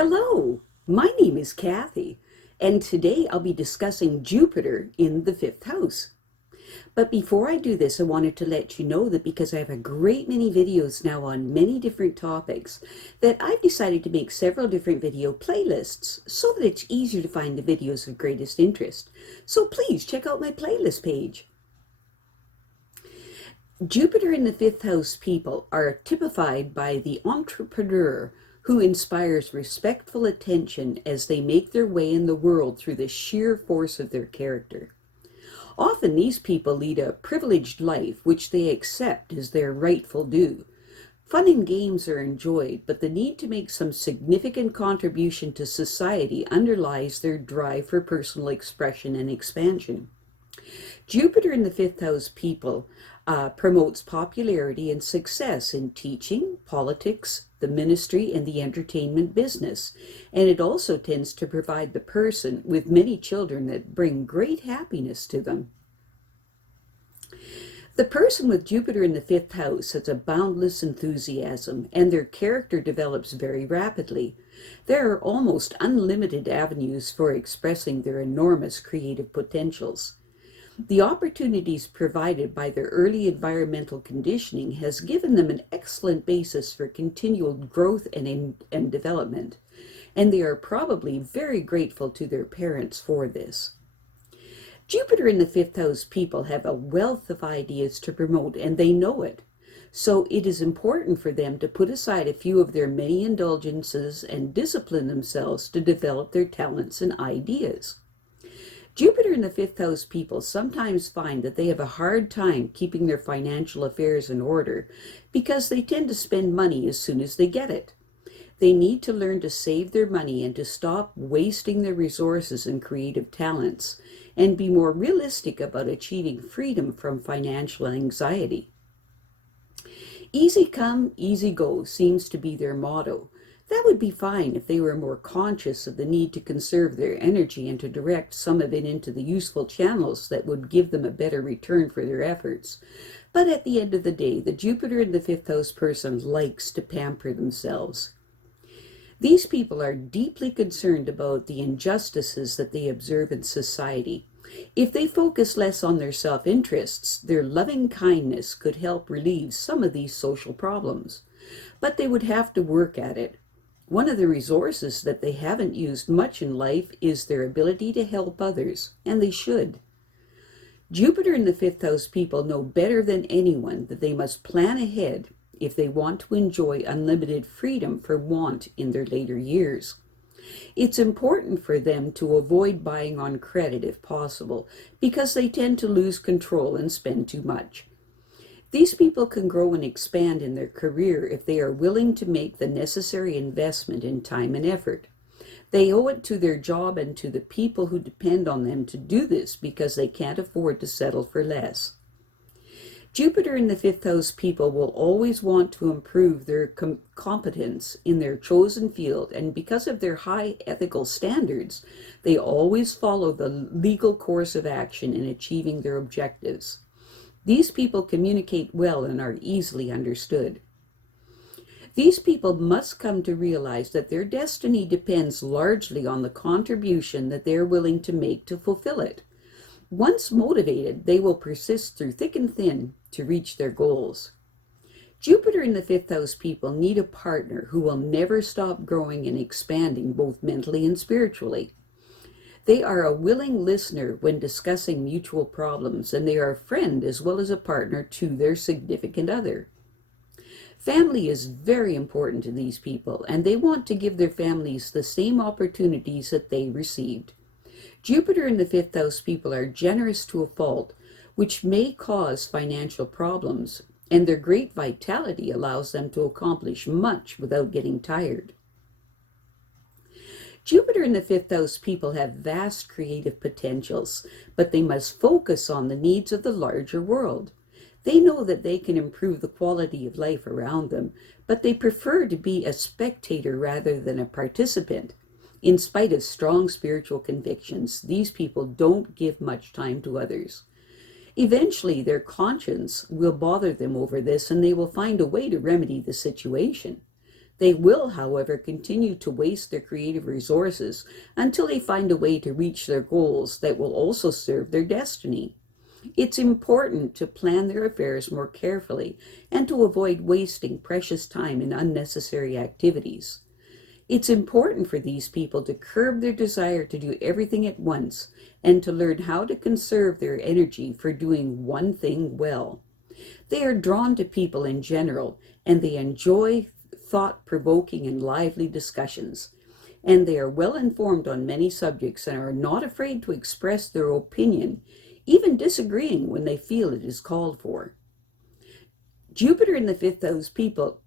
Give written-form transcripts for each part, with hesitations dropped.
Hello, my name is Kathy, and today I'll be discussing Jupiter in the fifth house. But before I do this, I wanted to let you know that because I have a great many videos now on many different topics, that I've decided to make several different video playlists so that it's easier to find the videos of greatest interest. So please check out my playlist page. Jupiter in the fifth house people are typified by the entrepreneur who inspires respectful attention as they make their way in the world through the sheer force of their character. Often these people lead a privileged life which they accept as their rightful due. Fun and games are enjoyed, but the need to make some significant contribution to society underlies their drive for personal expression and expansion. Jupiter in the fifth house people promotes popularity and success in teaching, politics, the ministry, and the entertainment business. And it also tends to provide the person with many children that bring great happiness to them. The person with Jupiter in the fifth house has a boundless enthusiasm, and their character develops very rapidly. There are almost unlimited avenues for expressing their enormous creative potentials. The opportunities provided by their early environmental conditioning has given them an excellent basis for continual growth and development, and they are probably very grateful to their parents for this. Jupiter in the fifth house people have a wealth of ideas to promote, and they know it. So it is important for them to put aside a few of their many indulgences and discipline themselves to develop their talents and ideas. Jupiter in the fifth house people sometimes find that they have a hard time keeping their financial affairs in order because they tend to spend money as soon as they get it. They need to learn to save their money and to stop wasting their resources and creative talents and be more realistic about achieving freedom from financial anxiety. Easy come, easy go seems to be their motto. That would be fine if they were more conscious of the need to conserve their energy and to direct some of it into the useful channels that would give them a better return for their efforts. But at the end of the day, the Jupiter in the fifth house person likes to pamper themselves. These people are deeply concerned about the injustices that they observe in society. If they focus less on their self-interests, their loving kindness could help relieve some of these social problems. But they would have to work at it. One of the resources that they haven't used much in life is their ability to help others, and they should. Jupiter in the fifth house people know better than anyone that they must plan ahead if they want to enjoy unlimited freedom for want in their later years. It's important for them to avoid buying on credit if possible, because they tend to lose control and spend too much. These people can grow and expand in their career if they are willing to make the necessary investment in time and effort. They owe it to their job and to the people who depend on them to do this because they can't afford to settle for less. Jupiter in the fifth house people will always want to improve their competence in their chosen field, and because of their high ethical standards, they always follow the legal course of action in achieving their objectives. These people communicate well and are easily understood. These people must come to realize that their destiny depends largely on the contribution that they are willing to make to fulfill it. Once motivated, they will persist through thick and thin to reach their goals. Jupiter in the fifth house people need a partner who will never stop growing and expanding both mentally and spiritually. They are a willing listener when discussing mutual problems, and they are a friend as well as a partner to their significant other. Family is very important to these people, and they want to give their families the same opportunities that they received. Jupiter in the fifth house people are generous to a fault, which may cause financial problems, and their great vitality allows them to accomplish much without getting tired. Jupiter in the fifth house people have vast creative potentials, but they must focus on the needs of the larger world. They know that they can improve the quality of life around them, but they prefer to be a spectator rather than a participant. In spite of strong spiritual convictions, these people don't give much time to others. Eventually, their conscience will bother them over this, and they will find a way to remedy the situation. They will, however, continue to waste their creative resources until they find a way to reach their goals that will also serve their destiny. It's important to plan their affairs more carefully and to avoid wasting precious time in unnecessary activities. It's important for these people to curb their desire to do everything at once and to learn how to conserve their energy for doing one thing well. They are drawn to people in general, and they enjoy thought-provoking and lively discussions. And they are well informed on many subjects and are not afraid to express their opinion, even disagreeing when they feel it is called for. Jupiter in the fifth house people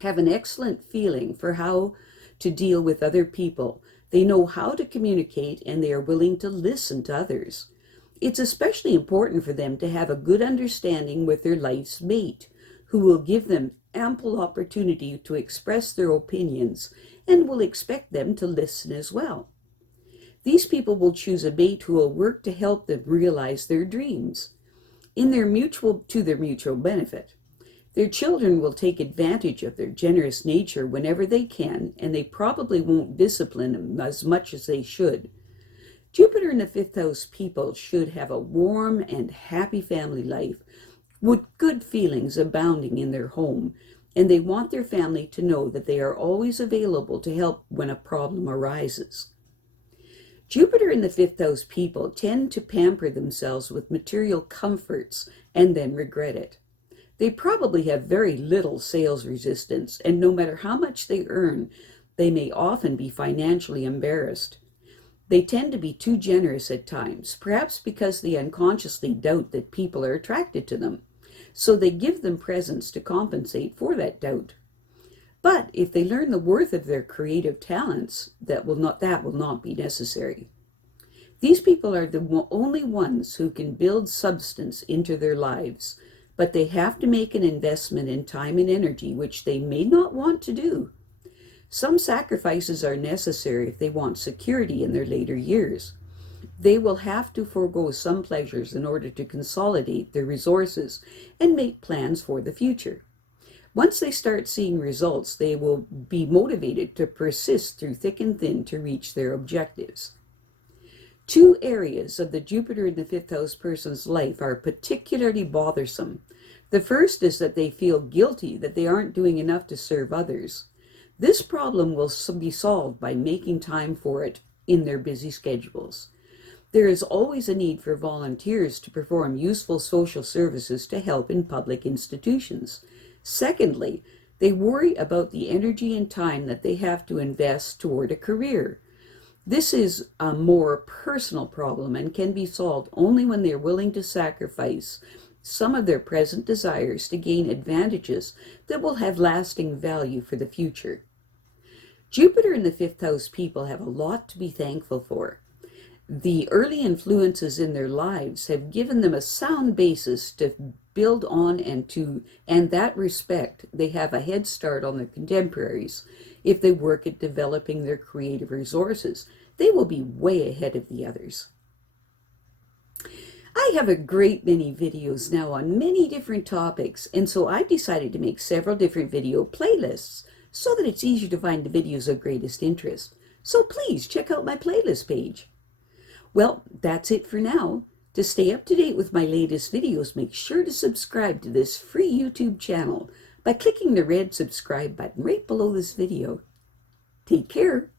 have an excellent feeling for how to deal with other people. They know how to communicate and they are willing to listen to others. It's especially important for them to have a good understanding with their life's mate, who will give them ample opportunity to express their opinions and will expect them to listen as well. These people will choose a mate who will work to help them realize their dreams to their mutual benefit. Their children will take advantage of their generous nature whenever they can, and they probably won't discipline them as much as they should. Jupiter in the fifth house people should have a warm and happy family life with good feelings abounding in their home, and they want their family to know that they are always available to help when a problem arises. Jupiter in the fifth house people tend to pamper themselves with material comforts and then regret it. They probably have very little sales resistance, and no matter how much they earn, they may often be financially embarrassed. They tend to be too generous at times, perhaps because they unconsciously doubt that people are attracted to them, so they give them presents to compensate for that doubt. But if they learn the worth of their creative talents, that will not be necessary. These people are the only ones who can build substance into their lives, but they have to make an investment in time and energy, which they may not want to do. Some sacrifices are necessary if they want security in their later years. They will have to forego some pleasures in order to consolidate their resources and make plans for the future. Once they start seeing results, they will be motivated to persist through thick and thin to reach their objectives. Two areas of the Jupiter in the fifth house person's life are particularly bothersome. The first is that they feel guilty that they aren't doing enough to serve others. This problem will be solved by making time for it in their busy schedules. There is always a need for volunteers to perform useful social services to help in public institutions. Secondly, they worry about the energy and time that they have to invest toward a career. This is a more personal problem and can be solved only when they are willing to sacrifice some of their present desires to gain advantages that will have lasting value for the future. Jupiter in the fifth house people have a lot to be thankful for. The early influences in their lives have given them a sound basis to build on, and that respect they have a head start on their contemporaries. If they work at developing their creative resources, they will be way ahead of the others. I have a great many videos now on many different topics, and so I've decided to make several different video playlists so that it's easier to find the videos of greatest interest. So please check out my playlist page. Well, that's it for now. To stay up to date with my latest videos, make sure to subscribe to this free YouTube channel by clicking the red subscribe button right below this video. Take care.